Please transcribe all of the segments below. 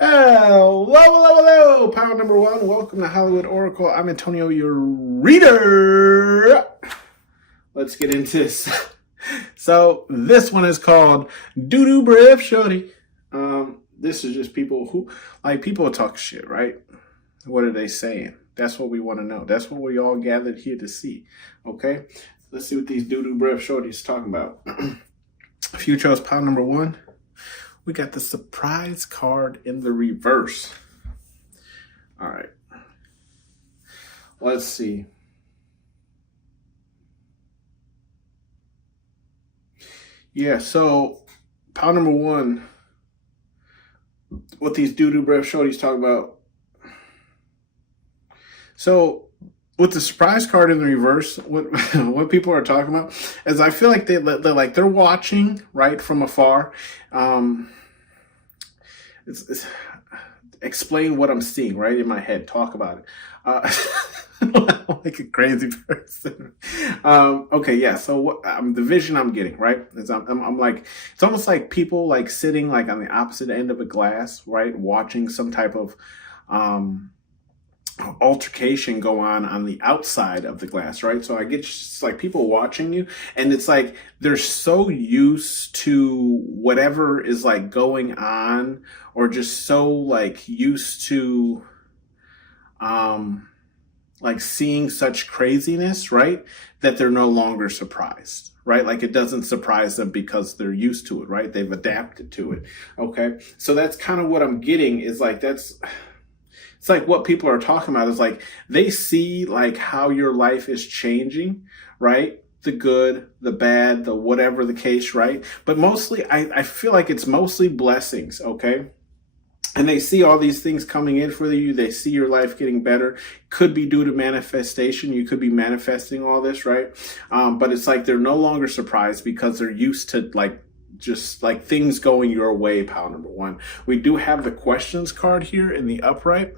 Hello, power number one. Welcome to Hollywood Oracle. I'm Antonio, your reader. Let's get into this. So this one is called Doo-Doo Breath Shorty. This is just people talk shit, right? What are they saying? That's what we want to know. That's what we all gathered here to see. Okay? Let's see what these Doo-Doo Breath Shorties talking about. If you chose power number one, we got the surprise card in the reverse. All right. Let's see. Yeah, so power number one, what these Doo-Doo Breath Shorties talk about. So with the surprise card in the reverse, what people are talking about is I feel like they're watching right from afar. Explain what I'm seeing right in my head. Talk about it. Like a crazy person. Okay, yeah. So what the vision I'm getting right is I'm like, it's almost like people like sitting like on the opposite end of a glass, right, watching some type of altercation go on the outside of the glass, right? So I get just like people watching you, and it's like they're so used to whatever is like going on, or just so like used to like seeing such craziness, right, that they're no longer surprised, right? Like it doesn't surprise them because they're used to it, right? They've adapted to it. Okay, so that's kind of what I'm getting, is like it's like what people are talking about is like they see like how your life is changing, right? The good, the bad, the whatever the case, right? But mostly, I feel like it's mostly blessings, okay? And they see all these things coming in for you. They see your life getting better. Could be due to manifestation. You could be manifesting all this, right? But it's like they're no longer surprised because they're used to like just like things going your way. Power number one. We do have the questions card here in the upright.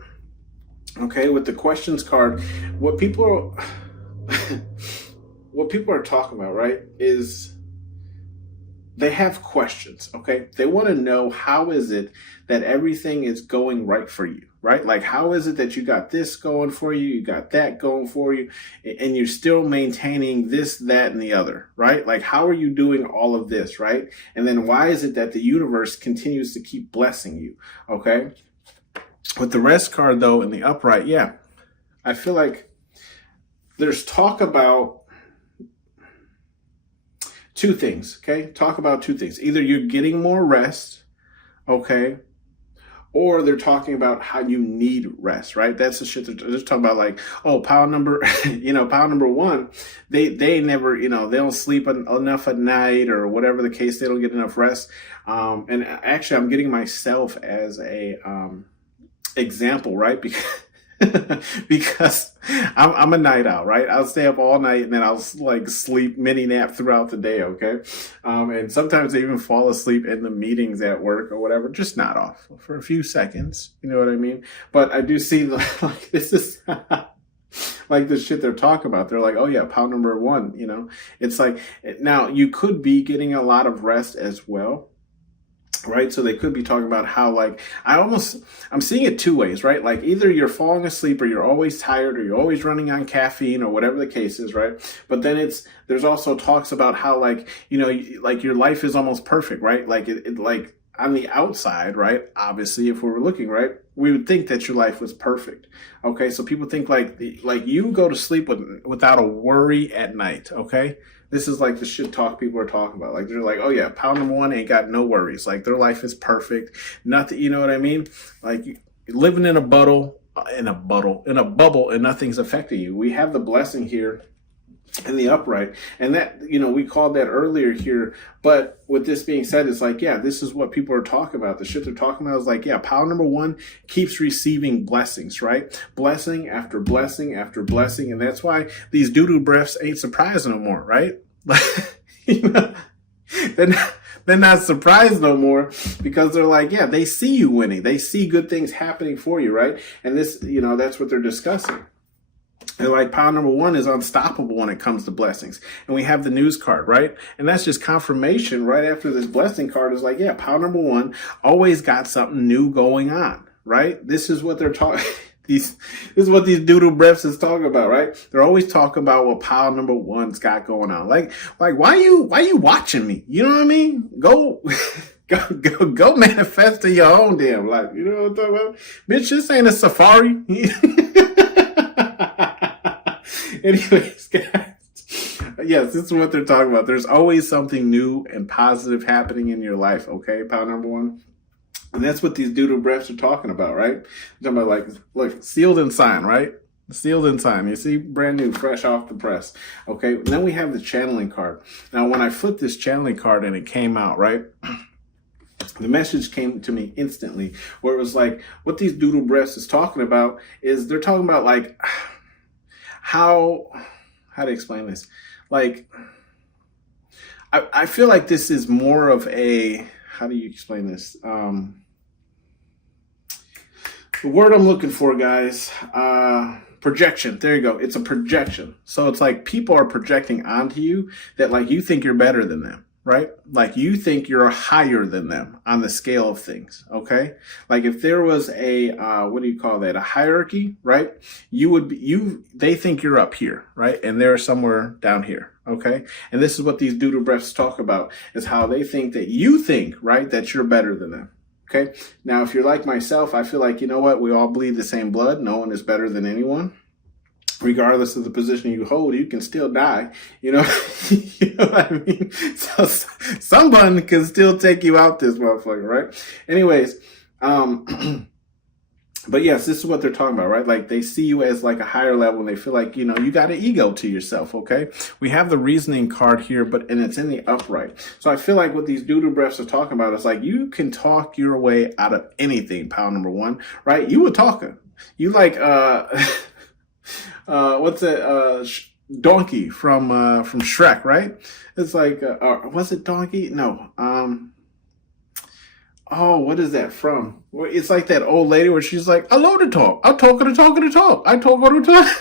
Okay, with the questions card, what people are talking about, right, is they have questions. Okay, they want to know, how is it that everything is going right for you, right? Like, how is it that you got this going for you, you got that going for you, and you're still maintaining this, that, and the other, right? Like, how are you doing all of this, right? And then why is it that the universe continues to keep blessing you? Okay. With the rest card, though, in the upright, yeah, I feel like there's talk about two things, okay? Talk about two things. Either you're getting more rest, okay, or they're talking about how you need rest, right? That's the shit they're talking about, like, oh, power number, power number one, they never, they don't sleep enough at night or whatever the case, they don't get enough rest. And actually, I'm getting myself as a example, right? Because I'm a night owl, right? I'll stay up all night and then I'll like sleep mini nap throughout the day, okay? And sometimes I even fall asleep in the meetings at work or whatever, just not off for a few seconds, you know what I mean? But I do see like this is like the shit they're talking about. They're like, oh yeah, power number one, it's like, now you could be getting a lot of rest as well, right? So they could be talking about how, like, I'm seeing it two ways, right? Like either you're falling asleep or you're always tired or you're always running on caffeine or whatever the case is, right? But then there's also talks about how, like, like your life is almost perfect, right? Like it like on the outside, right? Obviously, if we were looking, right, we would think that your life was perfect. Okay. So people think like you go to sleep without a worry at night. Okay. This is like the shit talk people are talking about. Like they're like, oh yeah, power number one ain't got no worries. Like their life is perfect. Nothing, you know what I mean? Like living in a bubble, and nothing's affecting you. We have the blessing here in the upright, and that, we called that earlier here. But with this being said, it's like, yeah, this is what people are talking about. The shit they're talking about is like, yeah, power number one keeps receiving blessings, right? Blessing after blessing after blessing. And that's why these doo-doo breaths ain't surprised no more, right? They're not surprised no more, because they're like, yeah, they see you winning. They see good things happening for you, right? And this, that's what they're discussing. And like pile number one is unstoppable when it comes to blessings. And we have the news card, right? And that's just confirmation right after this blessing card is like, yeah, pile number one always got something new going on, right? This is what they're talking. This is what these doodle breaths is talking about, right? They're always talking about what pile number one's got going on. Like why you watching me? You know what I mean? Go go manifest in your own damn life. You know what I'm talking about? Bitch, this ain't a safari. Anyways, guys, yes, this is what they're talking about. There's always something new and positive happening in your life, okay? Pile number one. And that's what these doodle breaths are talking about, right? They're talking about like sealed and signed, right? Sealed and signed. You see, brand new, fresh off the press. Okay, and then we have the channeling card. Now, when I flipped this channeling card and it came out, right? The message came to me instantly where it was like, what these doodle breaths is talking about is they're talking about like how to explain this. Like, I feel like this is more of a, how do you explain this? The word I'm looking for, guys, projection. There you go. It's a projection. So it's like people are projecting onto you that like you think you're better than them, right? Like you think you're higher than them on the scale of things, okay? Like if there was a, what do you call that? A hierarchy, right? They think you're up here, right? And they're somewhere down here, okay? And this is what these doodle breaths talk about, is how they think that you think, right, that you're better than them. Okay. Now, if you're like myself, I feel like, you know what? We all bleed the same blood. No one is better than anyone. Regardless of the position you hold, you can still die. You know, you know what I mean? So someone can still take you out this motherfucker, right? Anyways, but yes, this is what they're talking about, right? Like they see you as like a higher level and they feel like, you know, you got an ego to yourself, okay? We have the reasoning card here, and it's in the upright. So I feel like what these doodle breaths are talking about is like, you can talk your way out of anything, pile number one, right? You a talker. You like, what's it? Donkey from Shrek, right? It's like, was it Donkey? No, oh, what is that from? It's like that old lady where she's like, I love to talk. I talk to talk to talk. I talk to talk.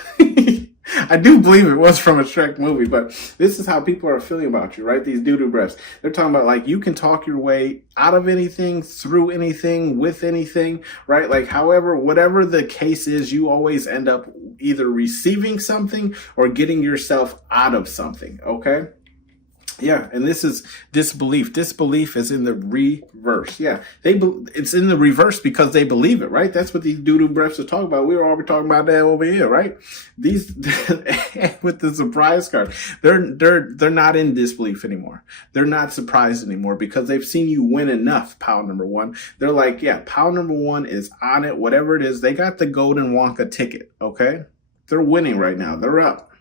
I do believe it was from a Shrek movie, but this is how people are feeling about you, right? These doodle breaths. They're talking about like you can talk your way out of anything, through anything, with anything, right? Like however, whatever the case is, you always end up either receiving something or getting yourself out of something, okay? Yeah, and this is disbelief. Disbelief is in the reverse. Yeah, it's in the reverse because they believe it, right? That's what these doodle breaths are talking about. We were already talking about that over here, right? These with the surprise card, they're not in disbelief anymore. They're not surprised anymore because they've seen you win enough. Pile number one. They're like, yeah, pile number one is on it. Whatever it is, they got the golden Wonka ticket. Okay, they're winning right now. They're up.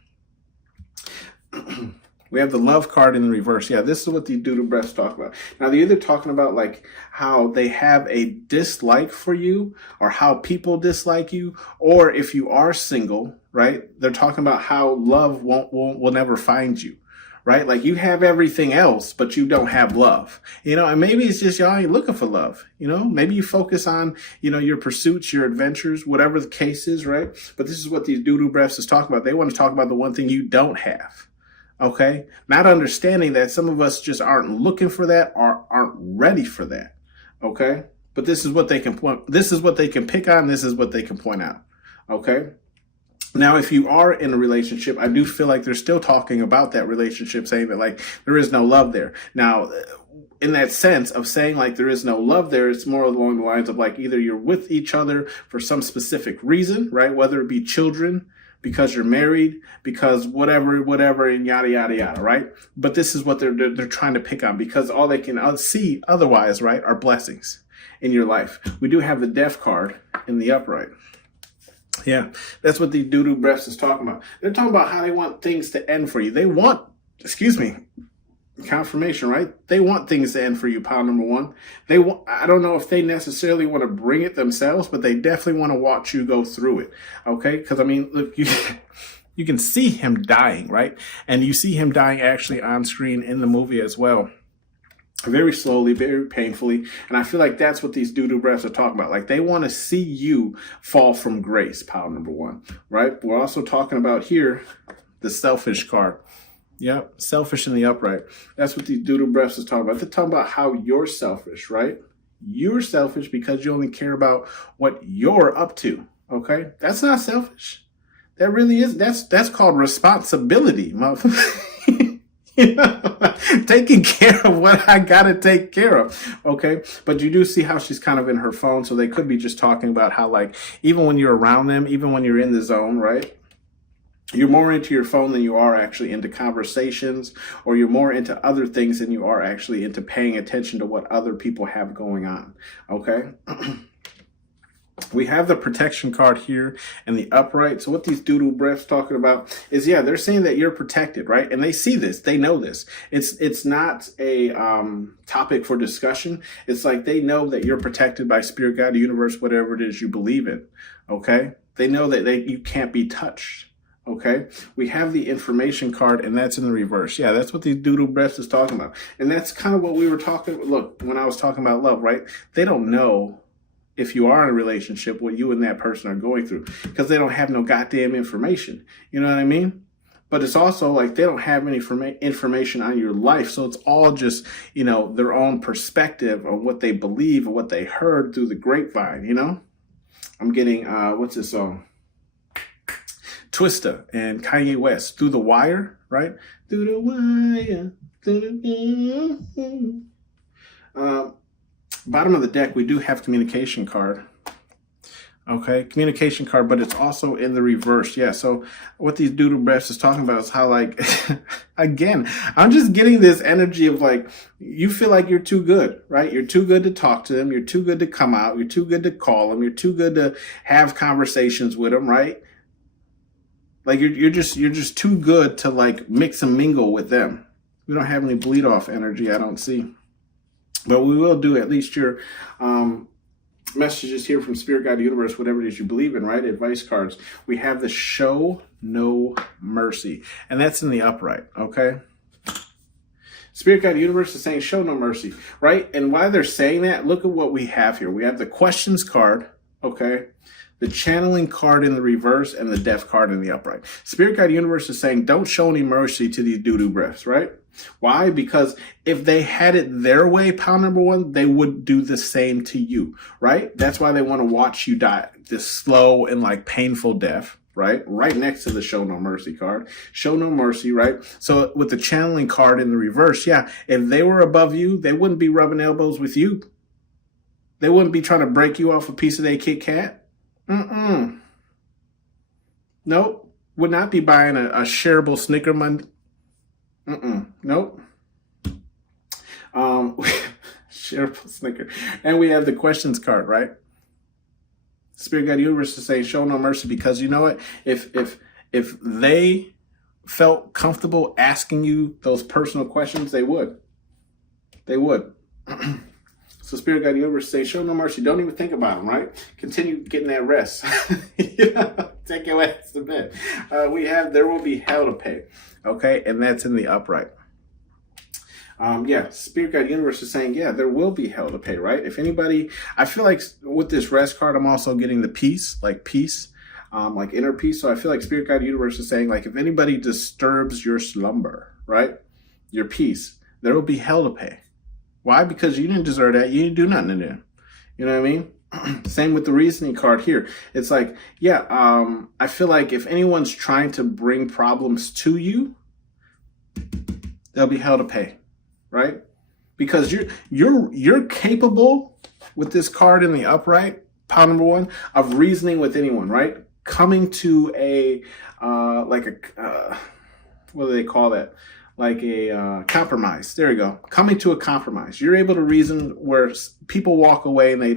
We have the love card in the reverse. Yeah, this is what the doodle breaths talk about. Now, they're either talking about like how they have a dislike for you or how people dislike you, or if you are single, right? They're talking about how love will never find you, right? Like you have everything else, but you don't have love, you know, and maybe it's just y'all ain't looking for love, you know, maybe you focus on, you know, your pursuits, your adventures, whatever the case is, right? But this is what these doodle breaths is talking about. They want to talk about the one thing you don't have. Okay, not understanding that some of us just aren't looking for that or aren't ready for that. Okay, but this is what they can point. This is what they can pick on. This is what they can point out. Okay. Now, if you are in a relationship, I do feel like they're still talking about that relationship, saying that like there is no love there. Now, in that sense of saying like there is no love there, it's more along the lines of like either you're with each other for some specific reason, right? Whether it be children, because you're married, because whatever, and yada, yada, yada, right? But this is what they're trying to pick on because all they can see otherwise, right, are blessings in your life. We do have the death card in the upright. Yeah, that's what the doodle breaths is talking about. They're talking about how they want things to end for you. They want, confirmation, right? They want things to end for you, pile number one. I don't know if they necessarily want to bring it themselves, but they definitely want to watch you go through it. Okay? Because I mean, look, you can see him dying, right? And you see him dying actually on screen in the movie as well. very slowly, very painfully. And I feel like that's what these doo-doo breaths are talking about. Like they want to see you fall from grace, pile number one, right? We're also talking about here the selfish card. Yep, selfish in the upright. That's what these doo-doo breaths is talking about. They're talking about how you're selfish, right? You're selfish because you only care about what you're up to, okay? That's not selfish. That really is. That's called responsibility, motherfucker. You know, taking care of what I gotta take care of. Okay. But you do see how she's kind of in her phone. So they could be just talking about how, like, even when you're around them, even when you're in the zone, right? You're more into your phone than you are actually into conversations, or you're more into other things than you are actually into paying attention to what other people have going on. Okay. We have the protection card here and the upright. So what these doo-doo breaths talking about is, yeah, they're saying that you're protected, right? And they see this, they know this. It's not a topic for discussion. It's like they know that you're protected by spirit, God, the universe, whatever it is you believe in. Okay, they know that you can't be touched. Okay, we have the information card, and that's in the reverse. Yeah, that's what these doo-doo breaths is talking about, and that's kind of what we were talking. Look, when I was talking about love, right? They don't know if you are in a relationship, what you and that person are going through, because they don't have no goddamn information. You know what I mean? But it's also like they don't have any information on your life. So it's all just, you know, their own perspective of what they believe or what they heard through the grapevine, you know? I'm getting, what's this song? Twista and Kanye West, Through the Wire, right? Through the wire, through the wire. Bottom of the deck, we do have communication card. Okay, communication card, but it's also in the reverse. Yeah, so what these doo-doo breaths is talking about is how, like, again, I'm just getting this energy of, like, you feel like you're too good, right? You're too good to talk to them. You're too good to come out. You're too good to call them. You're too good to have conversations with them, right? Like, you're just too good to, like, mix and mingle with them. We don't have any bleed off energy, I don't see. But we will do at least your messages here from Spirit, God, the universe, whatever it is you believe in, right? Advice cards. We have the show no mercy, and that's in the upright, okay? Spirit, God, the universe is saying show no mercy, right? And while they're saying that, look at what we have here. We have the questions card, okay? The channeling card in the reverse and the death card in the upright. Spirit, God, the universe is saying don't show any mercy to these doo-doo breaths, right? Why? Because if they had it their way, pile number one, they would do the same to you, right? That's why they want to watch you die this slow and, like, painful death, right? Right next to the show no mercy card. Show no mercy, right? So with the channeling card in the reverse, yeah, if they were above you, they wouldn't be rubbing elbows with you. They wouldn't be trying to break you off a piece of their Kit Kat. Nope. Would not be buying a shareable Snicker Monday. Nope. Shareable Snicker. And we have the questions card, right? Spirit, God, universe is saying show no mercy, because you know what? If they felt comfortable asking you those personal questions, they would. They would. So Spirit, God, universe say show no mercy. Don't even think about them, right? Continue getting that rest. Take your ass to bed. We have there will be hell to pay. Okay, and that's in the upright. Yeah, Spirit, God, universe is saying, yeah, there will be hell to pay, right? If anybody, I feel like with this rest card, I'm also getting the peace, like inner peace. So I feel like Spirit, God, universe is saying, like, if anybody disturbs your slumber, right, your peace, there will be hell to pay. Why? Because you didn't deserve that. You didn't do nothing in there. You know what I mean? Same with the reasoning card here. It's like, yeah, I feel like if anyone's trying to bring problems to you, there'll be hell to pay, right? Because you're capable with this card in the upright, pile number one, of reasoning with anyone, right? Coming to a what do they call that? Like a compromise. There you go. Coming to a compromise. You're able to reason where people walk away and they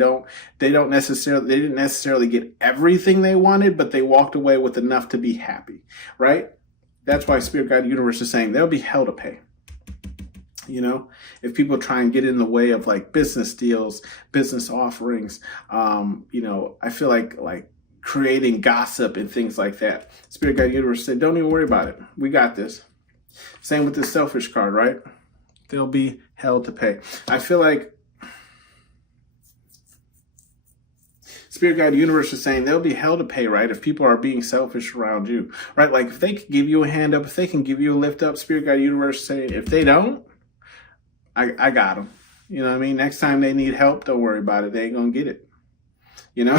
didn't necessarily get everything they wanted, but they walked away with enough to be happy, right? That's why Spirit, God, universe is saying there'll be hell to pay. You know, if people try and get in the way of, like, business deals, business offerings, you know, I feel like creating gossip and things like that. Spirit, God, universe said, don't even worry about it. We got this. Same with this selfish card, right? They'll be held to pay. I feel like Spirit Guide Universe is saying they'll be held to pay, right? If people are being selfish around you, right? Like if they can give you a hand up, if they can give you a lift up, Spirit Guide Universe is saying if they don't, I got them. You know what I mean? Next time they need help, don't worry about it. They ain't going to get it. You know?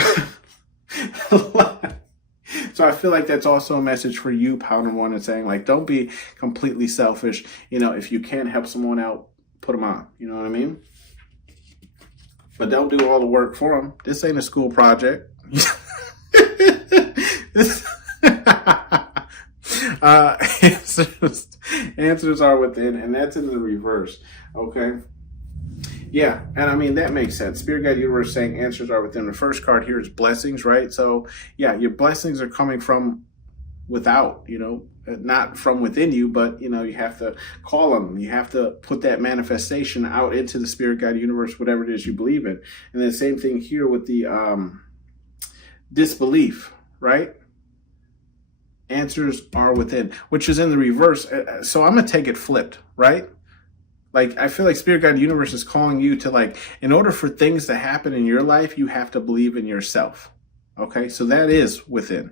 So I feel like that's also a message for you, Power Number One, and saying like, don't be completely selfish. You know, if you can't help someone out, put them on. You know what I mean? But don't do all the work for them. This ain't a school project. Answers are within, and that's in the reverse. Okay. Yeah, and I mean, that makes sense. Spirit Guide Universe saying answers are within. The first card here is blessings, right? So, yeah, your blessings are coming from without, you know, not from within you, but, you know, you have to call on them. You have to put that manifestation out into the Spirit Guide Universe, whatever it is you believe in. And then same thing here with the disbelief, right? Answers are within, which is in the reverse. So I'm going to take it flipped, right? Like, I feel like Spirit Guide Universe is calling you to, like, in order for things to happen in your life, you have to believe in yourself. Okay, so that is within.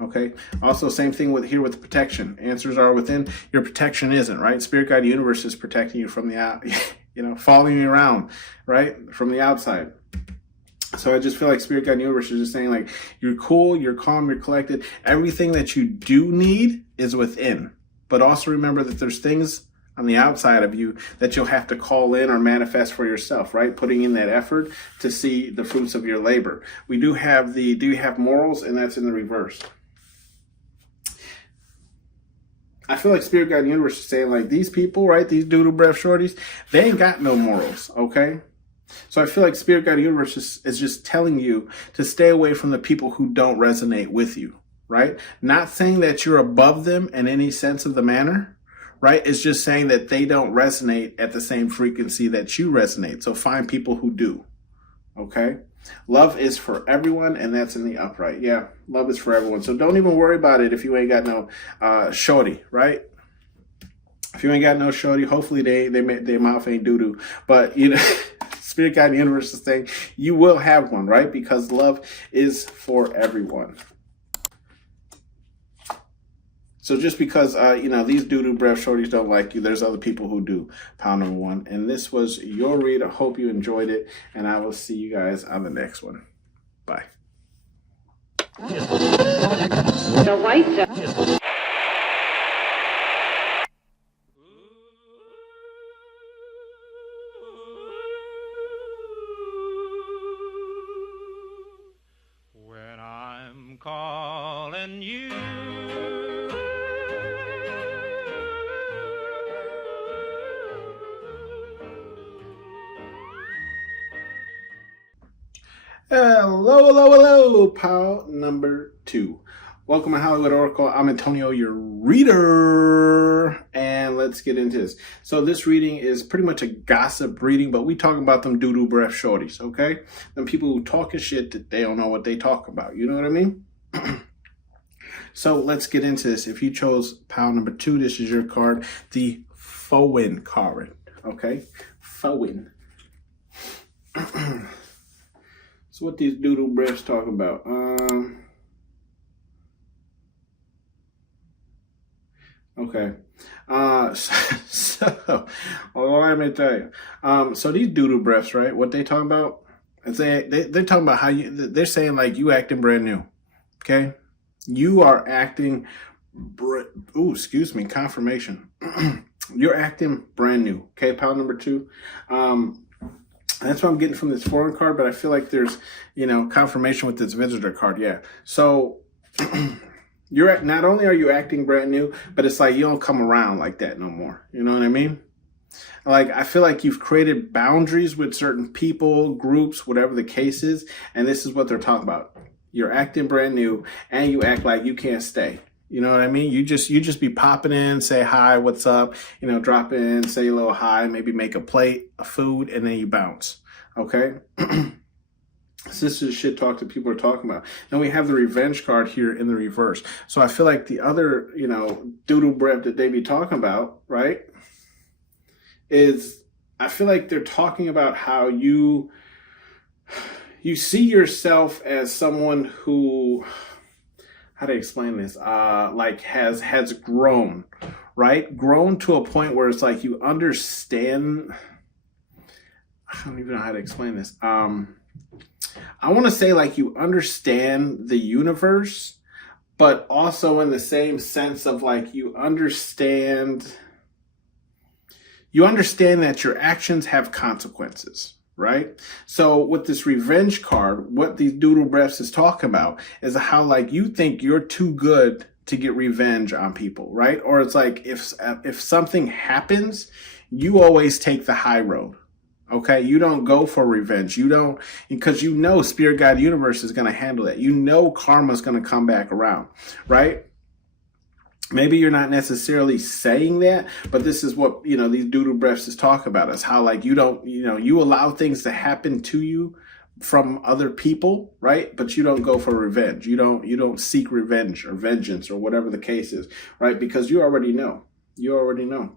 Okay, also same thing with here with protection. Answers are within. Your protection isn't, right? Spirit Guide Universe is protecting you from the out, you know, following you around, right, from the outside. So I just feel like Spirit Guide Universe is just saying like, you're cool, you're calm, you're collected. Everything that you do need is within. But also remember that there's things on the outside of you that you'll have to call in or manifest for yourself, right? Putting in that effort to see the fruits of your labor. We do have the, do you have morals? And that's in the reverse. I feel like Spirit Guide Universe is saying like these people, right? These doodle breath shorties, they ain't got no morals, okay? So I feel like Spirit Guide Universe is just telling you to stay away from the people who don't resonate with you, right? Not saying that you're above them in any sense of the manner, right? It's just saying that they don't resonate at the same frequency that you resonate. So find people who do, okay? Love is for everyone, and that's in the upright. Yeah, love is for everyone. So don't even worry about it if you ain't got no shorty, right? If you ain't got no shorty, hopefully their mouth ain't doo-doo. But, you know, Spirit Guide Universe is saying you will have one, right? Because love is for everyone. So just because, you know, these doo-doo breath shorties don't like you, there's other people who do. Power Number One. And this was your read. I hope you enjoyed it. And I will see you guys on the next one. Bye. The white when I'm calling you. Hello, Power Number Two. Welcome to Hollywood Oracle. I'm Antonio, your reader, and let's get into this. So this reading is pretty much a gossip reading, but we talking about them doo-doo breath shorties, okay? Them people who talking shit that they don't know what they talk about. You know what I mean? So let's get into this. If you chose Power Number Two, this is your card, the Foin card, okay? Foin. So what these doodle breaths talking about? Okay. So let me tell you. So these doodle breaths, right? What they talking about? They're talking about how they're saying like you acting brand new. Okay. You are acting. Excuse me. Confirmation. You're acting brand new. Okay. Power Number Two. That's what I'm getting from this foreign card, but I feel like there's, you know, confirmation with this visitor card. Yeah. So you're not only are you acting brand new, but it's like you don't come around like that no more. You know what I mean? Like, I feel like you've created boundaries with certain people, groups, whatever the case is. And this is what they're talking about. You're acting brand new and you act like you can't stay. You know what I mean? You just be popping in, say hi, what's up, you know, drop in, say a little hi, maybe make a plate of food, and then you bounce. Okay? So this is shit talk that people are talking about. Then we have the revenge card here in the reverse. So I feel like the other, you know, doodle breath that they be talking about, right, is I feel like they're talking about how you see yourself as someone who, how to explain this, like has grown, right? Grown to a point where it's like you understand. I don't even know how to explain this. I want to say like you understand the universe, but also in the same sense of like you understand that your actions have consequences, right? So with this revenge card, what these doodle breaths is talking about is how like you think you're too good to get revenge on people, right? Or it's like if something happens, you always take the high road. Okay, you don't go for revenge. You don't, because you know Spirit Guide Universe is going to handle that. You know karma is going to come back around, right? Maybe you're not necessarily saying that, but this is what, these doodle breaths is talk about, is how like you don't, you allow things to happen to you from other people, right? But you don't go for revenge. You don't seek revenge or vengeance or whatever the case is, right? Because you already know. You already know.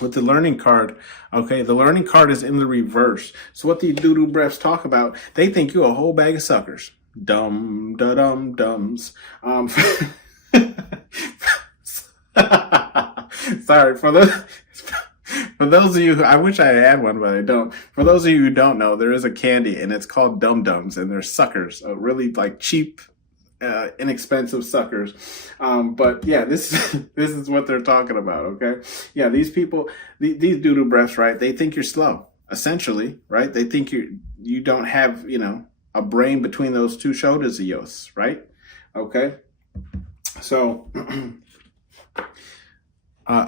With the learning card, okay, the learning card is in the reverse. So what these doodle breaths talk about, they think you're a whole bag of suckers. Dum da dum dums. Sorry for those of you, I wish I had one, but I don't. For those of you who don't know, there is a candy and it's called Dum Dums, and they're suckers, really like cheap, inexpensive suckers. But yeah, this is what they're talking about. Okay. Yeah. These people, these doodle breaths, right? They think you're slow, essentially, right? They think you don't have, a brain between those two shoulders of yours, right? Okay. So,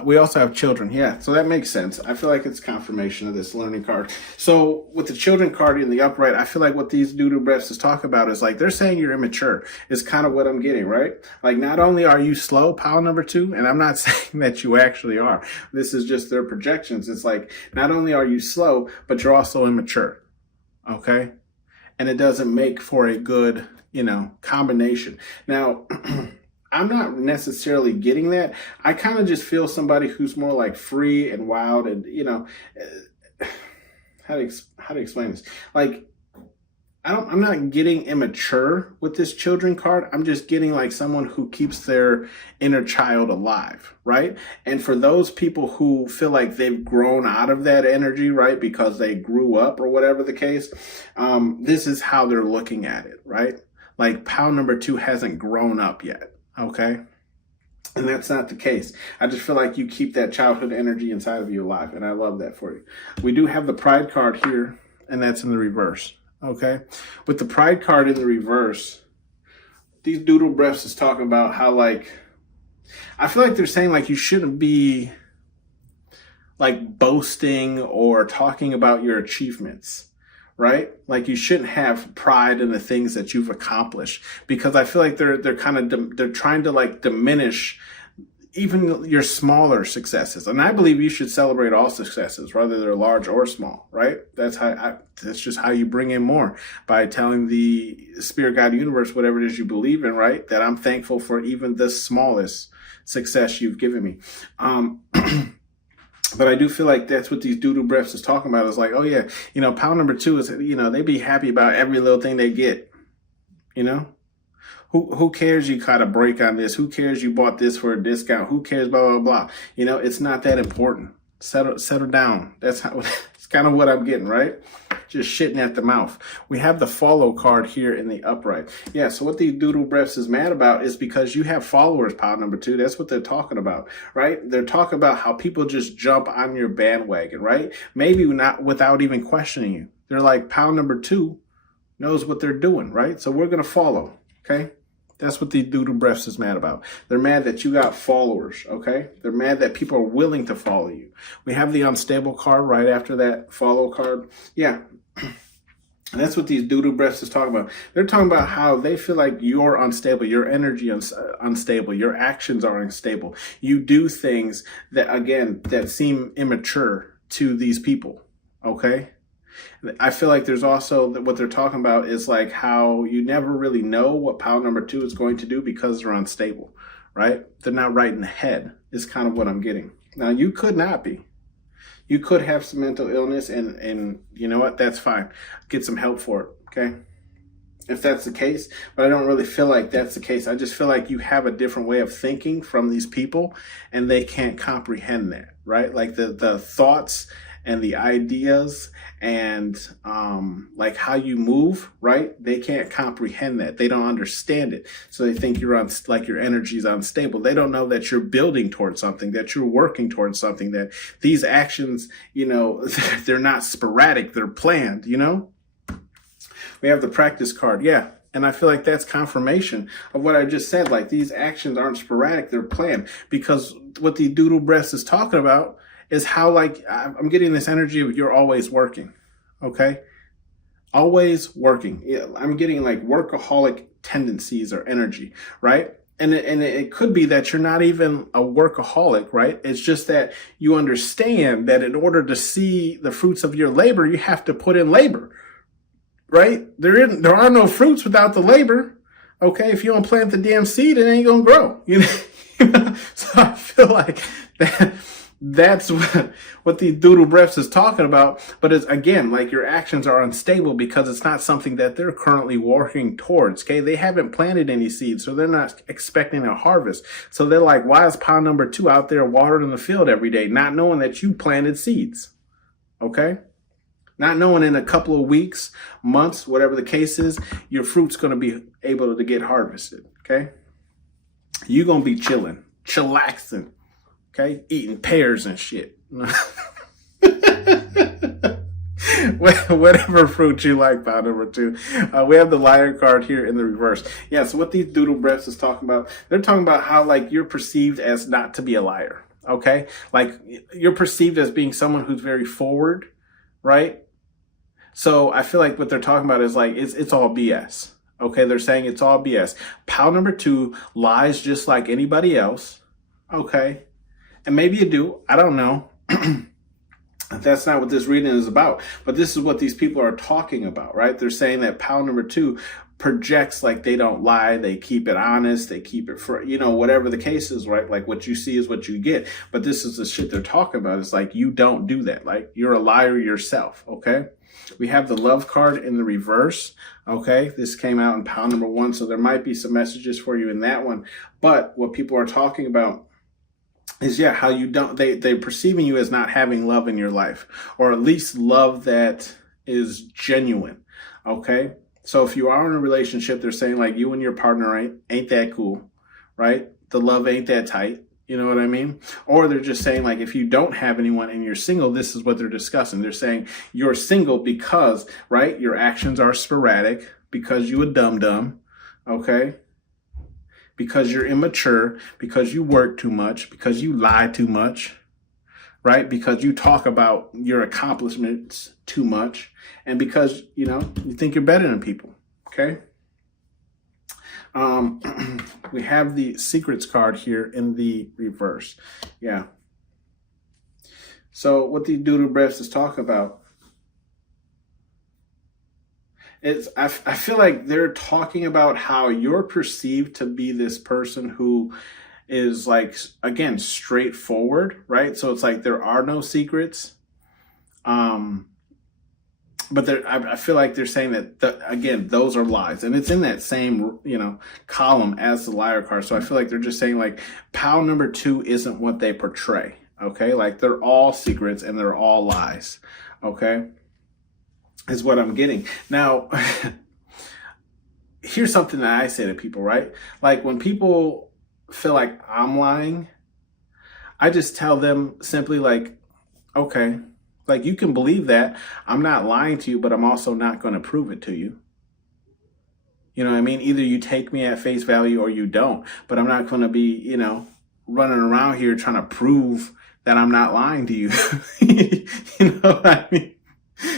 we also have children. Yeah, so that makes sense. I feel like it's confirmation of this learning card. So with the children card in the upright, I feel like what these doodle breaths is talking about is like they're saying you're immature is kind of what I'm getting, right? Like not only are you slow, pile number 2, and I'm not saying that you actually are. This is just their projections. It's like not only are you slow, but you're also immature, okay? And it doesn't make for a good, combination. Now, I'm not necessarily getting that. I kind of just feel somebody who's more like free and wild and, how to explain this? Like, I'm not getting immature with this children card. I'm just getting like someone who keeps their inner child alive, right? And for those people who feel like they've grown out of that energy, right, because they grew up or whatever the case, this is how they're looking at it, right? Like pile number 2 hasn't grown up yet. Okay. And that's not the case. I just feel like you keep that childhood energy inside of you alive. And I love that for you. We do have the pride card here, and that's in the reverse. Okay. With the pride card in the reverse, these doodle breaths is talking about how like, I feel like they're saying like you shouldn't be like boasting or talking about your achievements. Right? Like you shouldn't have pride in the things that you've accomplished, because I feel like they're they're trying to like diminish even your smaller successes. And I believe you should celebrate all successes, whether they're large or small, right? That's just how you bring in more, by telling the Spirit Guide Universe, whatever it is you believe in, right? That I'm thankful for even the smallest success you've given me. But I do feel like that's what these doodle breaths is talking about. Is like, oh yeah, pile number 2 is, they be happy about every little thing they get. Who cares you caught a break on this? Who cares you bought this for a discount? Who cares, blah, blah, blah. It's not that important. Settle down. It's kind of what I'm getting, right? Just shitting at the mouth. We have the follow card here in the upright. Yeah, so what these doodle breaths is mad about is because you have followers, pile number 2. That's what they're talking about, right? They're talking about how people just jump on your bandwagon, right? Maybe not without even questioning you. They're like, pile number 2 knows what they're doing, right? So we're going to follow, okay? That's what the doodle breaths is mad about. They're mad that you got followers, okay? They're mad that people are willing to follow you. We have the unstable card right after that follow card. Yeah. And that's what these doodle breaths is talking about. They're talking about how they feel like you're unstable, your energy unstable, your actions are unstable. You do things that, again, that seem immature to these people, okay? I feel like there's also what they're talking about is like how you never really know what pile number 2 is going to do because they're unstable, right? They're not right in the head is kind of what I'm getting. Now, you could not be. You could have some mental illness, and you know what? That's fine. Get some help for it, okay? If that's the case, but I don't really feel like that's the case. I just feel like you have a different way of thinking from these people, and they can't comprehend that, right? Like the thoughts and the ideas and like how you move, right? They can't comprehend that. They don't understand it. So they think you're on, like your energy is unstable. They don't know that you're building towards something, that you're working towards something, that these actions, you know, they're not sporadic, they're planned, you know? We have the practice card. Yeah. And I feel like that's confirmation of what I just said. Like these actions aren't sporadic, they're planned, because what the doodle breath is talking about is how, like, I'm getting this energy of you're always working. Okay. Always working. Yeah, I'm getting like workaholic tendencies or energy, right? And it could be that you're not even a workaholic, right? It's just that you understand that in order to see the fruits of your labor, you have to put in labor. Right? There are no fruits without the labor. Okay, if you don't plant the damn seed, it ain't gonna grow. You know? So I feel like that's what the doodle breaths is talking about. But it's, again, like your actions are unstable because it's not something that they're currently working towards. Okay, they haven't planted any seeds, so they're not expecting a harvest. So they're like, why is pile number 2 out there watering the field every day, not knowing that you planted seeds? Okay. Not knowing in a couple of weeks, months, whatever the case is, your fruit's going to be able to get harvested, okay? You're going to be chilling, chillaxing, okay? Eating pears and shit. Whatever fruit you like, pile number 2. We have the liar card here in the reverse. Yeah, so what these doodle breaths is talking about, they're talking about how, like, you're perceived as not to be a liar, okay? Like, you're perceived as being someone who's very forward, right? So I feel like what they're talking about is like, it's all BS. Okay. They're saying it's all BS. Pile number 2 lies just like anybody else. Okay. And maybe you do. I don't know. That's not what this reading is about. But this is what these people are talking about, right? They're saying that pile number 2 projects like they don't lie. They keep it honest. They keep it for, you know, whatever the case is, right? Like what you see is what you get. But this is the shit they're talking about. It's like, you don't do that. Like you're a liar yourself. Okay. We have the love card in the reverse. Okay. This came out in pile number 1. So there might be some messages for you in that one. But what people are talking about is, yeah, how you don't, they're perceiving you as not having love in your life, or at least love that is genuine. Okay. So if you are in a relationship, they're saying like you and your partner ain't that cool, right? The love ain't that tight. You know what I mean? Or they're just saying like, if you don't have anyone and you're single, this is what they're discussing. They're saying you're single because, right, your actions are sporadic, because you a dum-dum, okay? Because you're immature, because you work too much, because you lie too much, right? Because you talk about your accomplishments too much, and because, you know, you think you're better than people, okay? We have the secrets card here in the reverse. Yeah. So what the doodle breaths is talking about is, I feel like they're talking about how you're perceived to be this person who is like, again, straightforward, right? So it's like there are no secrets. But I feel like they're saying that, again, those are lies. And it's in that same, you know, column as the liar card. So I feel like they're just saying like pile number 2 isn't what they portray. Okay. Like they're all secrets and they're all lies. Okay. Is what I'm getting. Now, here's something that I say to people, right? Like when people feel like I'm lying, I just tell them simply like, okay, like you can believe that. I'm not lying to you, but I'm also not going to prove it to you. You know what I mean? Either you take me at face value or you don't, but I'm not going to be, you know, running around here trying to prove that I'm not lying to you. You know what I mean?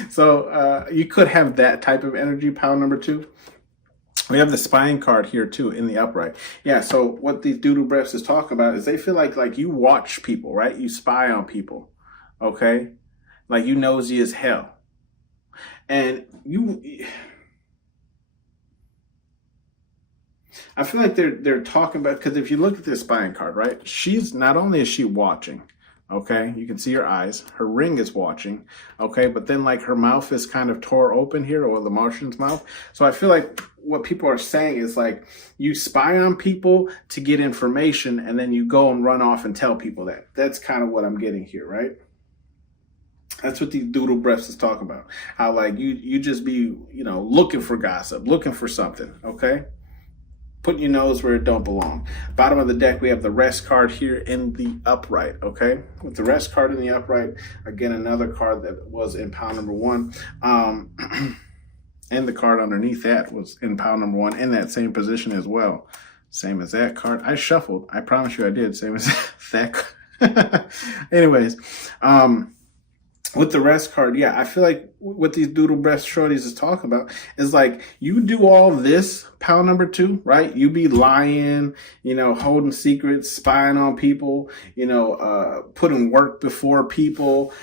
So you could have that type of energy, pile number 2. We have the spine card here too in the upright. Yeah, so what these doodle breaths is talking about is they feel like you watch people, right? You spy on people, okay? Like you nosy as hell. And I feel like they're talking about, because if you look at this spine card, right? She's, not only is she watching, Okay, you can see her eyes. Her ring is watching. Okay, but then like her mouth is kind of tore open here, or the Martian's mouth. So I feel like what people are saying is like you spy on people to get information, and then you go and run off and tell people that. That's kind of what I'm getting here, right? That's what these doodle breaths is talking about. How like you just be, looking for gossip, looking for something, okay? Putting your nose where it don't belong. Bottom of the deck, we have the rest card here in the upright, okay? With the rest card in the upright, again, another card that was in pile number 1. And the card underneath that was in pile number 1 in that same position as well. Same as that card. I shuffled. I promise you I did. Same as that. Anyways, with the rest card, yeah, I feel like what these doodle breath shorties is talking about is like you do all this, pile number 2, right? You be lying, holding secrets, spying on people, putting work before people,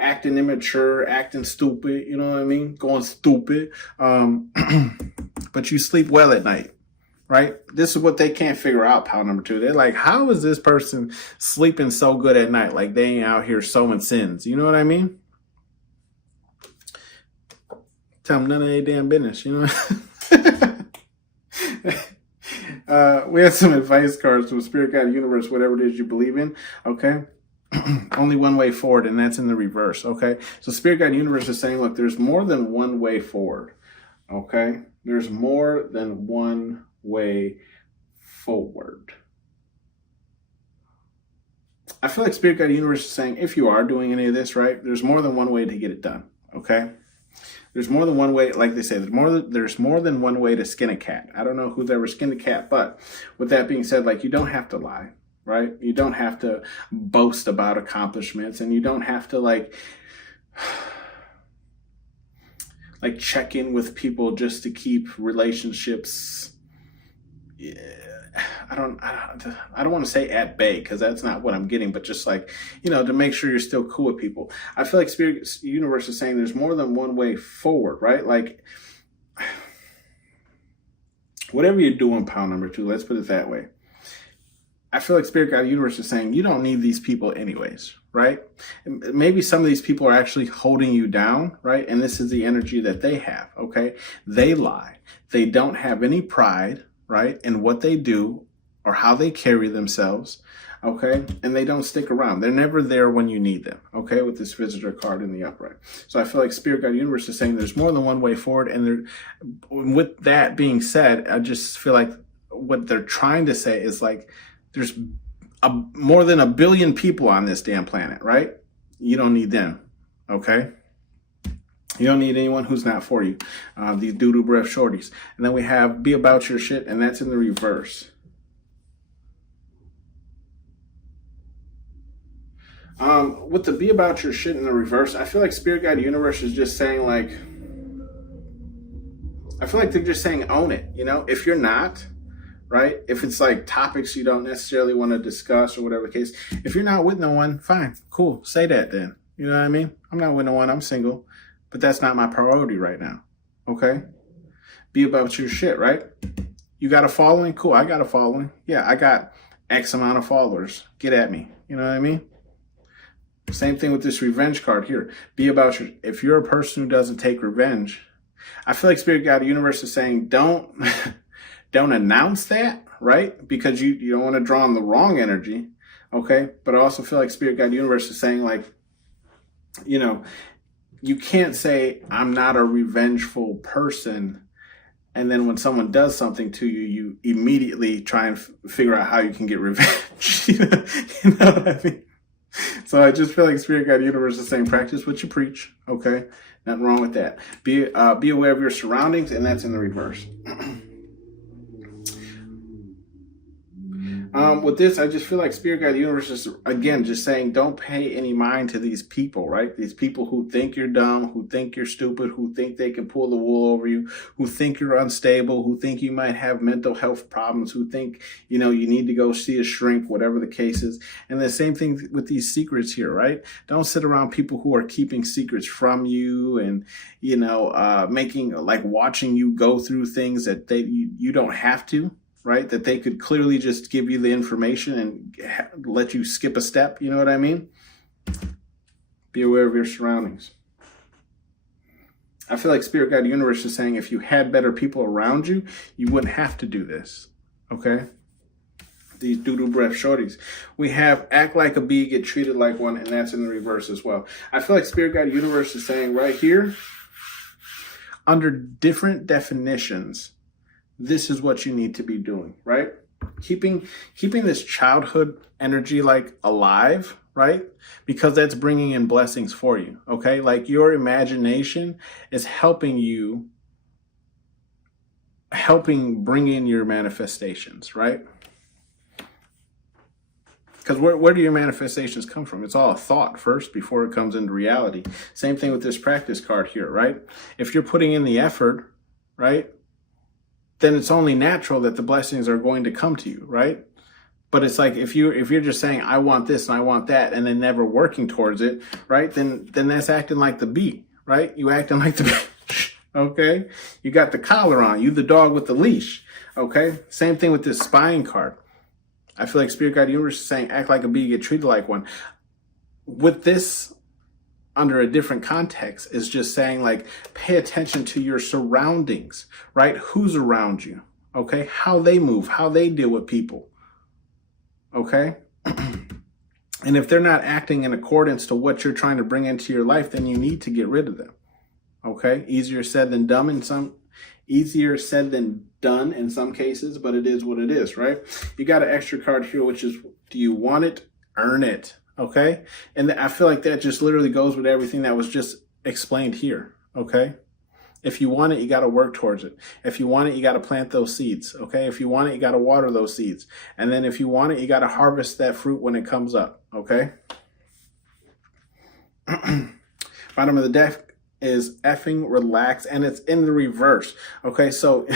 acting immature, acting stupid, you know what I mean? Going stupid. But you sleep well at night. Right? This is what they can't figure out, pile number 2. They're like, how is this person sleeping so good at night? Like they ain't out here sowing sins. You know what I mean? Tell them none of their damn business, we had some advice cards from Spirit Guide Universe, whatever it is you believe in. Okay. Only one way forward, and that's in the reverse. Okay. So Spirit Guide Universe is saying, look, there's more than one way forward. Okay. There's more than one way forward. I feel like Spirit Guide Universe is saying if you are doing any of this, right, there's more than one way to get it done. Okay? There's more than one way, like they say, there's more than one way to skin a cat. I don't know who's ever skinned a cat, but with that being said, like you don't have to lie, right? You don't have to boast about accomplishments, and you don't have to like check in with people just to keep relationships. Yeah, I don't want to say at bay, because that's not what I'm getting, but just like, to make sure you're still cool with people. I feel like Spirit Universe is saying there's more than one way forward, right? Like whatever you're doing, pile number 2, let's put it that way. I feel like Spirit Guide Universe is saying you don't need these people anyways, right? Maybe some of these people are actually holding you down, right? And this is the energy that they have, okay? They lie. They don't have any pride, right, in what they do or how they carry themselves, okay? And they don't stick around. They're never there when you need them, okay, with this visitor card in the upright. So I feel like Spirit Guide Universe is saying there's more than one way forward. And with that being said, I just feel like what they're trying to say is like there's more than 1 billion people on this damn planet, right? You don't need them, okay? You don't need anyone who's not for you. These doodoo breath shorties. And then we have be about your shit, and that's in the reverse. With the be about your shit in the reverse, I feel like Spirit Guide Universe is just saying like, I feel like they're just saying own it. If you're not, right? If it's like topics you don't necessarily want to discuss or whatever the case, if you're not with no one, fine, cool, say that then. You know what I mean? I'm not with no one, I'm single. But that's not my priority right now, okay? Be about your shit, right? You got a following? Cool, I got a following. Yeah, I got X amount of followers. Get at me. You know what I mean? Same thing with this revenge card here. Be about your... If you're a person who doesn't take revenge, I feel like Spirit Guide Universe is saying don't announce that, right? Because you don't want to draw on the wrong energy, okay? But I also feel like Spirit Guide Universe is saying like, you can't say, I'm not a revengeful person, and then when someone does something to you, you immediately try and figure out how you can get revenge. You know what I mean? So I just feel like Spirit Guide Universe is saying practice what you preach, okay? Nothing wrong with that. Be aware of your surroundings, and that's in the reverse. With this, I just feel like Spirit Guide Universe is, again, just saying don't pay any mind to these people, right? These people who think you're dumb, who think you're stupid, who think they can pull the wool over you, who think you're unstable, who think you might have mental health problems, who think, you need to go see a shrink, whatever the case is. And the same thing with these secrets here, right? Don't sit around people who are keeping secrets from you and, making, like watching you go through things that you don't have to. Right? That they could clearly just give you the information and let you skip a step. You know what I mean? Be aware of your surroundings. I feel like Spirit Guide Universe is saying if you had better people around you, you wouldn't have to do this. Okay? These doo-doo breath shorties. We have act like a bee, get treated like one, and that's in the reverse as well. I feel like Spirit Guide Universe is saying right here, under different definitions, this is what you need to be doing, right? Keeping this childhood energy like alive, right? Because that's bringing in blessings for you, okay? Like your imagination is helping bring in your manifestations, right? Because where do your manifestations come from? It's all a thought first before it comes into reality. Same thing with this practice card here, right? If you're putting in the effort, right, then it's only natural that the blessings are going to come to you, right? But it's like if you're just saying, I want this and I want that, and then never working towards it, right, then that's acting like the bee, right? You acting like the bee, okay? You got the collar on, you the dog with the leash, okay? Same thing with this spying card. I feel like Spirit Guide Universe is saying, act like a bee, get treated like one. With this, under a different context, is just saying, like, pay attention to your surroundings, right? Who's around you, okay? How they move, how they deal with people, okay? And if they're not acting in accordance to what you're trying to bring into your life, then you need to get rid of them, okay? Easier said than done in some cases, but it is what it is, right? You got an extra card here, which is, do you want it? Earn it, okay? And I feel like that just literally goes with everything that was just explained here, okay? If you want it, you got to work towards it. If you want it, you got to plant those seeds, okay? If you want it, you got to water those seeds. And then if you want it, you got to harvest that fruit when it comes up, okay? Bottom of the deck is effing relax, and it's in the reverse, okay? So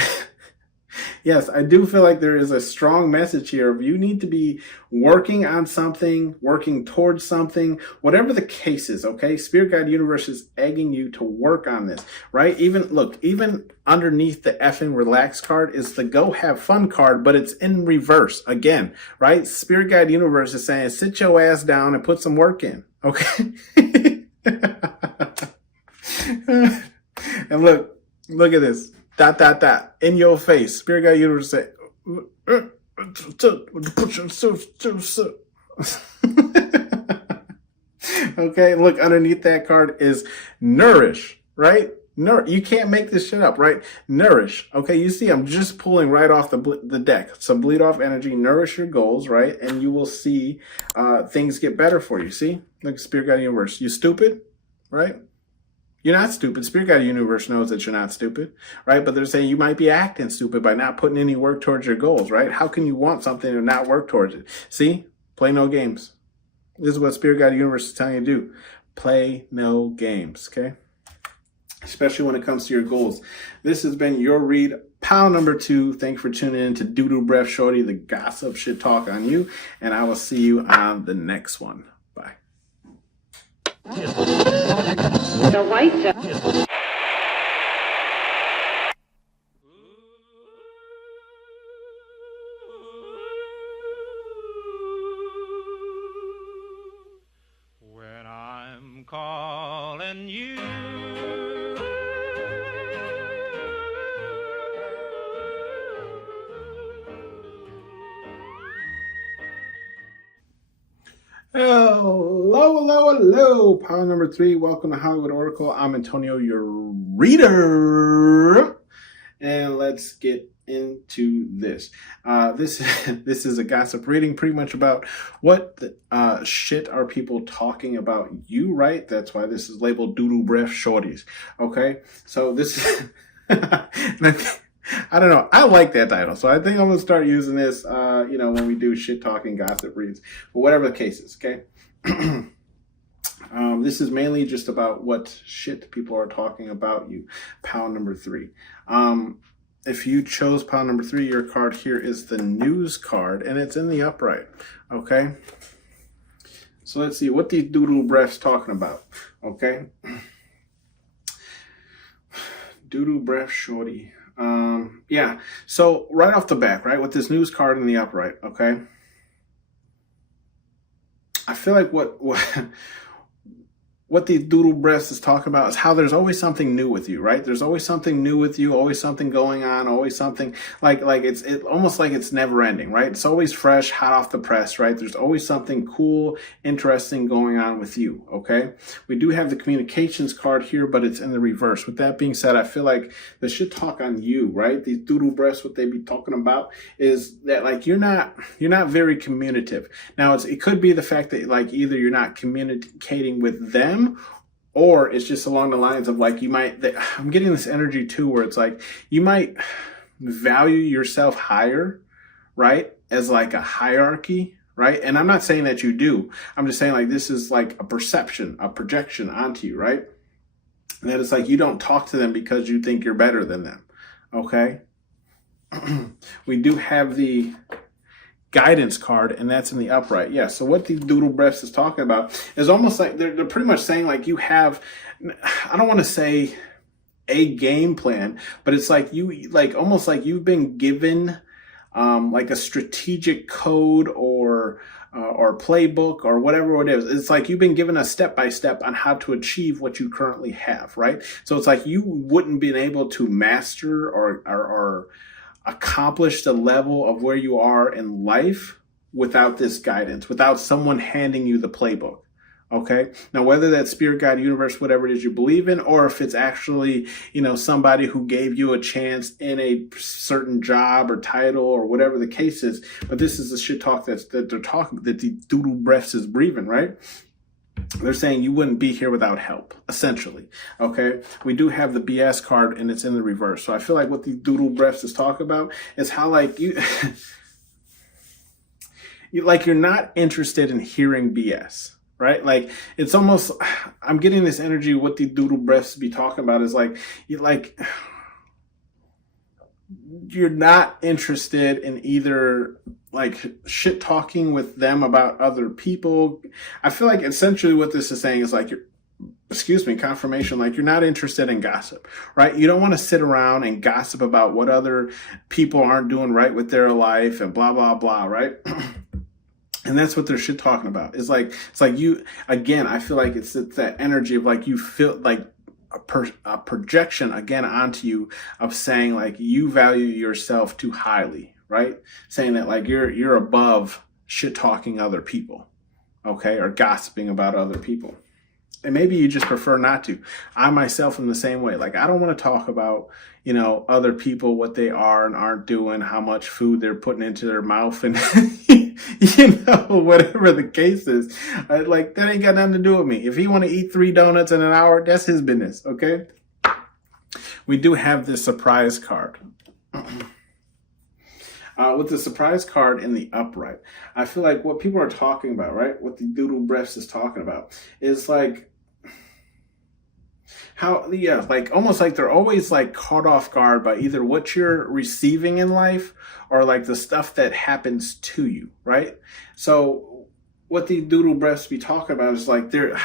yes, I do feel like there is a strong message here of you need to be working on something, working towards something, whatever the case is, okay? Spirit Guide Universe is egging you to work on this, right? Even underneath the effing relax card is the go have fun card, but it's in reverse again, right? Spirit Guide Universe is saying, sit your ass down and put some work in, okay? And look at this. ... in your face. Spirit Guide Universe say, okay, look, underneath that card is nourish, right? You can't make this shit up, right? Nourish. Okay, you see, I'm just pulling right off the deck. Some bleed off energy, nourish your goals, right? And you will see things get better for you. See? Look, Spirit Guide Universe. You stupid, right? You're not stupid. Spirit Guide Universe knows that you're not stupid, right? But they're saying you might be acting stupid by not putting any work towards your goals, right? How can you want something and not work towards it? See? Play no games. This is what Spirit Guide Universe is telling you to do. Play no games, okay? Especially when it comes to your goals. This has been your read, pile number 2. Thank you for tuning in to Doo-Doo Breath Shorty, the gossip shit talk on you. And I will see you on the next one. Bye. The white When I'm calling you, Hello. Power number 3. Welcome to Hollywood Oracle. I'm Antonio, your reader. And let's get into this. This is a gossip reading pretty much about what shit are people talking about you, right? That's why this is labeled Doo-Doo Breath Shorties. Okay? So this is... I don't know. I like that title. So I think I'm going to start using this, when we do shit talking gossip reads. But whatever the case is, okay? This is mainly just about what shit people are talking about you. Pile number 3. If you chose pile number 3, your card here is the news card, and it's in the upright, okay? So let's see what these doodle breaths talking about, okay? Doodle breath shorty. Yeah, so right off the back, right, with this news card in the upright, okay? I feel like what what the doodle breaths is talking about is how there's always something new with you, right? There's always something new with you, always something going on, always something like it's almost like it's never ending, right? It's always fresh, hot off the press, right? There's always something cool, interesting going on with you, okay? We do have the communications card here, but it's in the reverse. With that being said, I feel like this should talk on you, right? These doodle breaths, what they be talking about is that like you're not very communicative. Now it could be the fact that like either you're not communicating with them, or it's just along the lines of like I'm getting this energy too where it's like you might value yourself higher, right, as like a hierarchy, right? And I'm not saying that you do. I'm just saying like this is like a perception, a projection onto you, right? And that it's like you don't talk to them because you think you're better than them, okay? We do have the guidance card, and that's in the upright. Yeah, so what the doodle breaths is talking about is almost like they're pretty much saying like you have, I don't want to say a game plan, but it's like you like almost like you've been given like a strategic code or playbook or whatever it is. It's like you've been given a step-by-step on how to achieve what you currently have, right? So it's like you wouldn't been able to master or accomplish the level of where you are in life without this guidance, without someone handing you the playbook. Okay. Now, whether that's spirit, God, universe, whatever it is you believe in, or if it's actually, somebody who gave you a chance in a certain job or title or whatever the case is. But this is the shit talk that they're talking, that the doodle breaths is breathing, right? They're saying you wouldn't be here without help, essentially. Okay. We do have the BS card, and it's in the reverse. So I feel like what the doodle breaths is talking about is how like you're not interested in hearing BS, right? Like it's almost, I'm getting this energy. What the doodle breaths be talking about is like, you're not interested in either like shit talking with them about other people. I feel like essentially what this is saying is like confirmation, like you're not interested in gossip, right? You don't want to sit around and gossip about what other people aren't doing right with their life and blah, blah, blah, right? And that's what they're shit talking about. It's like you, again, I feel like it's that energy of like you feel like a projection again onto you of saying like you value yourself too highly, right? Saying that like you're above shit talking other people, okay, or gossiping about other people. And maybe you just prefer not to. I myself am the same way. Like I don't want to talk about, other people, what they are and aren't doing, how much food they're putting into their mouth, and whatever the case is. Like that ain't got nothing to do with me. If he want to eat 3 donuts in an hour, that's his business, okay? We do have this surprise card. With the surprise card in the upright, I feel like what people are talking about, right? What the doodle breaths is talking about is like how, like almost like they're always like caught off guard by either what you're receiving in life or like the stuff that happens to you, right? So what the doodle breaths be talking about is like they're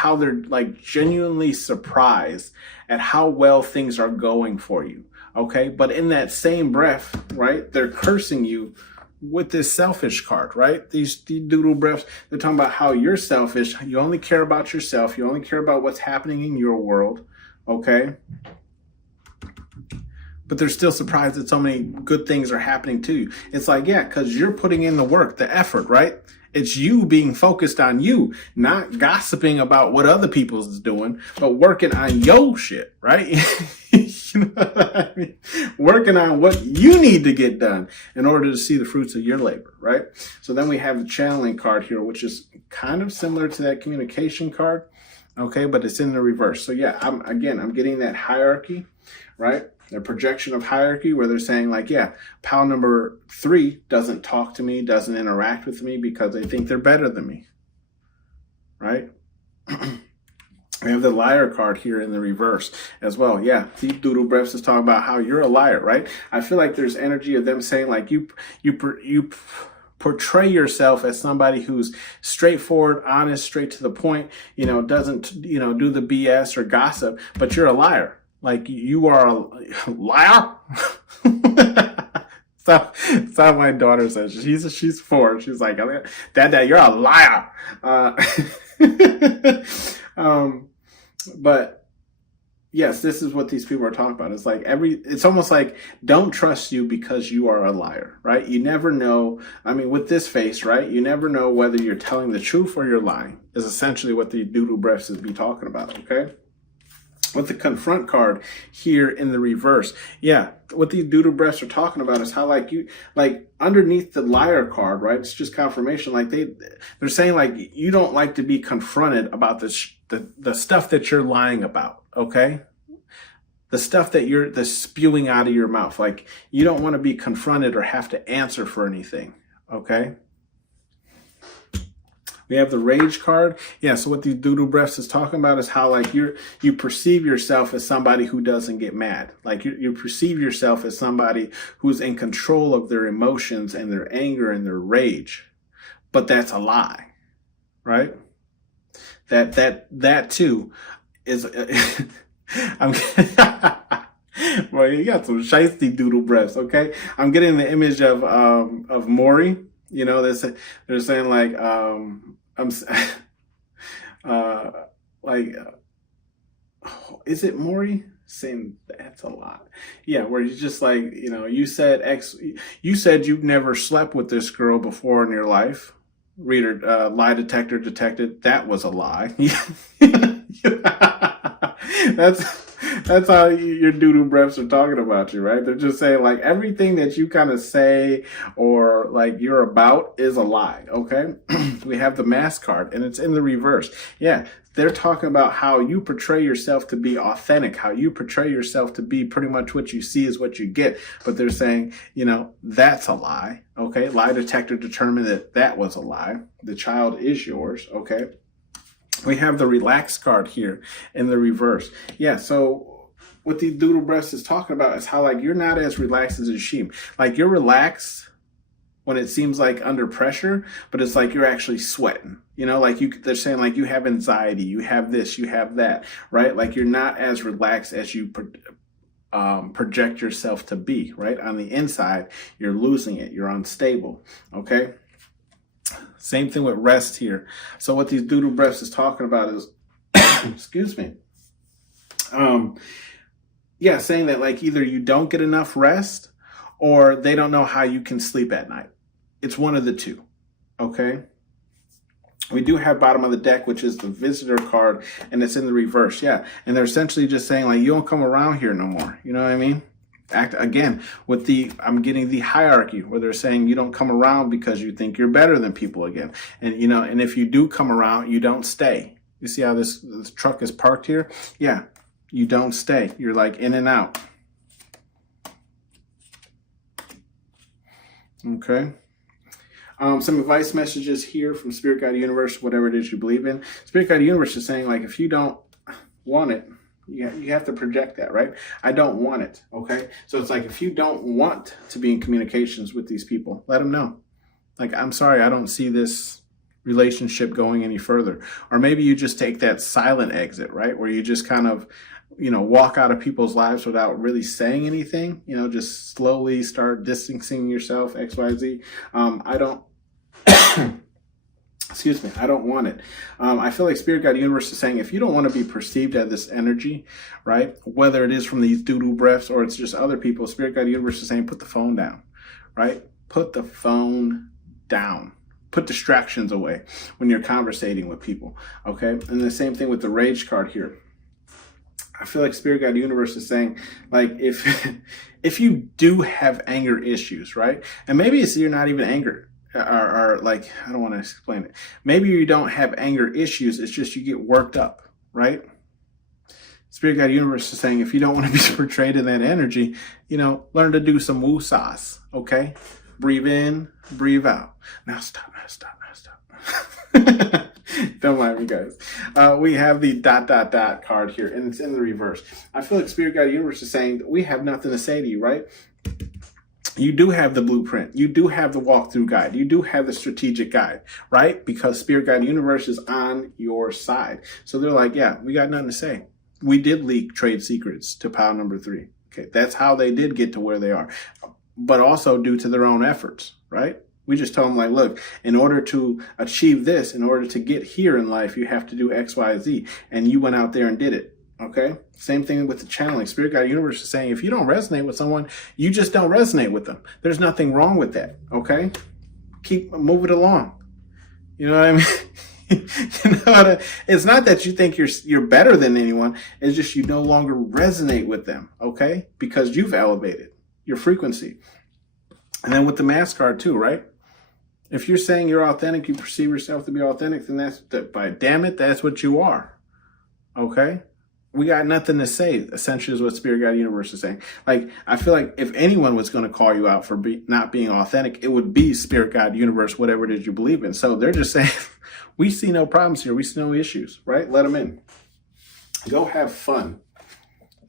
like genuinely surprised at how well things are going for you. Okay. But in that same breath, right, they're cursing you with this selfish card, right? These doodle breaths, they're talking about how you're selfish. You only care about yourself. You only care about what's happening in your world. Okay. But they're still surprised that so many good things are happening to you. It's like, yeah, because you're putting in the work, the effort, right? It's you being focused on you, not gossiping about what other people's doing, but working on your shit, right? You know what I mean? Working on what you need to get done in order to see the fruits of your labor, right? So then we have the channeling card here, which is kind of similar to that communication card, okay? But it's in the reverse. So yeah, I'm getting that hierarchy, right? A projection of hierarchy where they're saying like, yeah, pal number 3 doesn't talk to me, doesn't interact with me because they think they're better than me, right? We have the liar card here in the reverse as well. Yeah, the doodle breaths is talking about how you're a liar, right? I feel like there's energy of them saying like you portray yourself as somebody who's straightforward, honest, straight to the point, doesn't, do the BS or gossip, but you're a liar. Like you are a liar. That's how my daughter says. She's 4. She's like, Dad, you're a liar. But yes, this is what these people are talking about. It's like it's almost like don't trust you because you are a liar, right? You never know. I mean, with this face, right? You never know whether you're telling the truth or you're lying is essentially what the doodle breaths is be talking about. Okay. With the confront card here in the reverse. Yeah, what these doodle breaths are talking about is how like underneath the liar card, right? It's just confirmation. Like they're saying like you don't like to be confronted about the stuff that you're lying about, okay? The stuff that you're spewing out of your mouth. Like you don't want to be confronted or have to answer for anything, okay? We have the rage card. Yeah, so what these doodle breaths is talking about is how like you perceive yourself as somebody who doesn't get mad. Like you perceive yourself as somebody who's in control of their emotions and their anger and their rage. But that's a lie, right? That too is I'm well, you got some shiesty doodle breaths, okay? I'm getting the image of Maury. You know, they're saying like I'm like is it Maury saying that's a lot? Yeah, where he's just like, you know, you said you've never slept with this girl before in your life. Reader, lie detector detected that was a lie. That's how your doodle breaths are talking about you, right? They're just saying like everything that you kind of say or like you're about is a lie, okay? We have the mask card and it's in the reverse. Yeah, they're talking about how you portray yourself to be authentic, how you portray yourself to be pretty much what you see is what you get. But they're saying, you know, that's a lie, okay? Lie detector determined that was a lie. The child is yours, okay? We have the relax card here in the reverse. Yeah, so what the doodle breaths is talking about is how like you're not as relaxed as you seem. Like you're relaxed when it seems like under pressure, but it's like you're actually sweating. You know, like they're saying like you have anxiety, you have this, you have that, right? Like you're not as relaxed as you project yourself to be, right? On the inside, you're losing it, you're unstable, okay? Same thing with rest here. So what these doodle breaths is talking about is, excuse me. Yeah, saying that like either you don't get enough rest or they don't know how you can sleep at night. It's one of the two, okay? We do have bottom of the deck, which is the visitor card, and it's in the reverse, yeah. And they're essentially just saying like, you don't come around here no more. You know what I mean? Act again with I'm getting the hierarchy where they're saying you don't come around because you think you're better than people again. And, you know, and if you do come around, you don't stay. You see how this truck is parked here? Yeah, you don't stay. You're like in and out. Okay. Some advice messages here from Spirit Guide Universe, whatever it is you believe in. Spirit Guide Universe is saying like, if you don't want it, you have to project that, right? I don't want it, okay? So it's like if you don't want to be in communications with these people, let them know. Like, I'm sorry, I don't see this relationship going any further. Or maybe you just take that silent exit, right? Where you just kind of, you know, walk out of people's lives without really saying anything, you know, just slowly start distancing yourself, X, Y, Z. I don't... Excuse me, I don't want it. I feel like Spirit Guide Universe is saying if you don't want to be perceived as this energy, right, whether it is from these doodle breaths or it's just other people, Spirit Guide Universe is saying put the phone down, right? Put the phone down. Put distractions away when you're conversating with people, okay? And the same thing with the rage card here. I feel like Spirit Guide Universe is saying, like, if you do have anger issues, right, and maybe it's you're not even angry. Or like, I don't want to explain it. Maybe you don't have anger issues. It's just you get worked up, right? Spirit Guide Universe is saying if you don't want to be portrayed in that energy, you know, learn to do some woosahs, okay? Breathe in, breathe out. Now stop. Don't mind me, guys. We have the ... card here, and it's in the reverse. I feel like Spirit Guide Universe is saying we have nothing to say to you, right? You do have the blueprint. You do have the walkthrough guide. You do have the strategic guide, right? Because Spirit Guide Universe is on your side. So they're like, yeah, we got nothing to say. We did leak trade secrets to pile number 3. Okay, that's how they did get to where they are. But also due to their own efforts, right? We just told them, like, look, in order to achieve this, in order to get here in life, you have to do X, Y, Z. And you went out there and did it. Okay? Same thing with the channeling. Spirit Guide Universe is saying, if you don't resonate with someone, you just don't resonate with them. There's nothing wrong with that. Okay? Move it along. You know what I mean? It's not that you think you're better than anyone. It's just you no longer resonate with them. Okay? Because you've elevated your frequency. And then with the mask card too, right? If you're saying you're authentic, you perceive yourself to be authentic, then damn it, that's what you are. Okay? We got nothing to say, essentially, is what Spirit Guide Universe is saying. Like, I feel like if anyone was going to call you out for not being authentic, it would be Spirit Guide Universe, whatever it is you believe in. So they're just saying, we see no problems here. We see no issues, right? Let them in. Go have fun.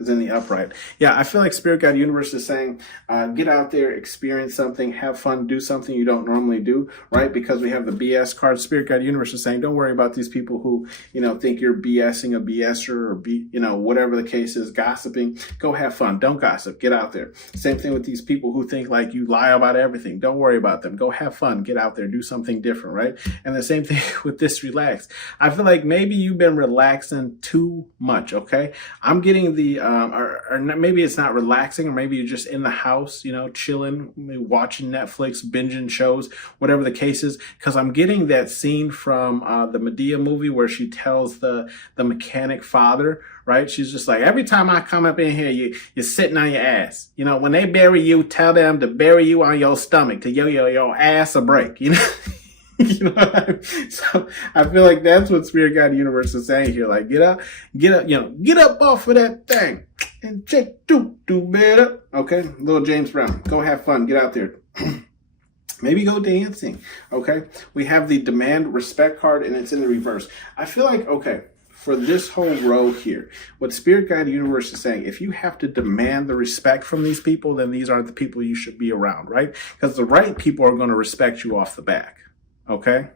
Is in the upright. Yeah, I feel like Spirit Guide Universe is saying, get out there, experience something, have fun, do something you don't normally do, right? Because we have the BS card. Spirit Guide Universe is saying, don't worry about these people who, think you're BSing a BSer or whatever the case is, gossiping. Go have fun. Don't gossip. Get out there. Same thing with these people who think like you lie about everything. Don't worry about them. Go have fun. Get out there. Do something different, right? And the same thing with this relax. I feel like maybe you've been relaxing too much, okay? I'm getting the or maybe it's not relaxing, or maybe you're just in the house, chilling, watching Netflix, binging shows, whatever the case is. Because I'm getting that scene from the Medea movie where she tells the mechanic father, right? She's just like, every time I come up in here, you're sitting on your ass. When they bury you, tell them to bury you on your stomach, to your ass a break. You know what I mean? So I feel like that's what Spirit Guide Universe is saying here. Like, get up, get up off of that thing and check do better. Okay, little James Brown, go have fun, get out there. Maybe go dancing. Okay, we have the demand respect card, and it's in the reverse. I feel like, okay, for this whole row here, what Spirit Guide Universe is saying, if you have to demand the respect from these people, then these aren't the people you should be around, right? Because the right people are going to respect you off the back. Okay?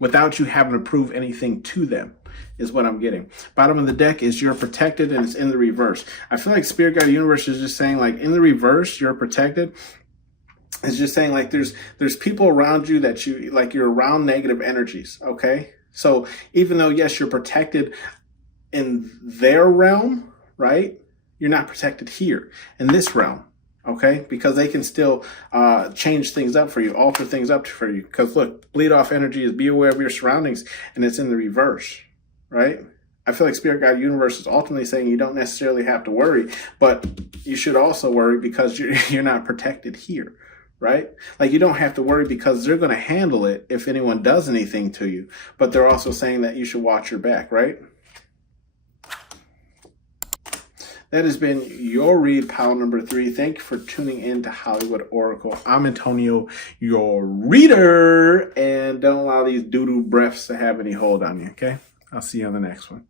Without you having to prove anything to them is what I'm getting. Bottom of the deck is you're protected, and it's in the reverse. I feel like Spirit Guide Universe is just saying, like, in the reverse, you're protected. It's just saying, like, there's people around you that you're around negative energies, okay? So even though, yes, you're protected in their realm, right? You're not protected here in this realm. Okay, because they can still change things up for you, alter things up for you. Because look, bleed off energy is be aware of your surroundings, and it's in the reverse, right? I feel like Spirit Guide Universe is ultimately saying you don't necessarily have to worry, but you should also worry because you're not protected here, right? Like, you don't have to worry because they're going to handle it if anyone does anything to you. But they're also saying that you should watch your back, right? That has been your read, pile number 3. Thank you for tuning in to Hollywood Oracle. I'm Antonio, your reader, and don't allow these doo-doo breaths to have any hold on you, okay? I'll see you on the next one.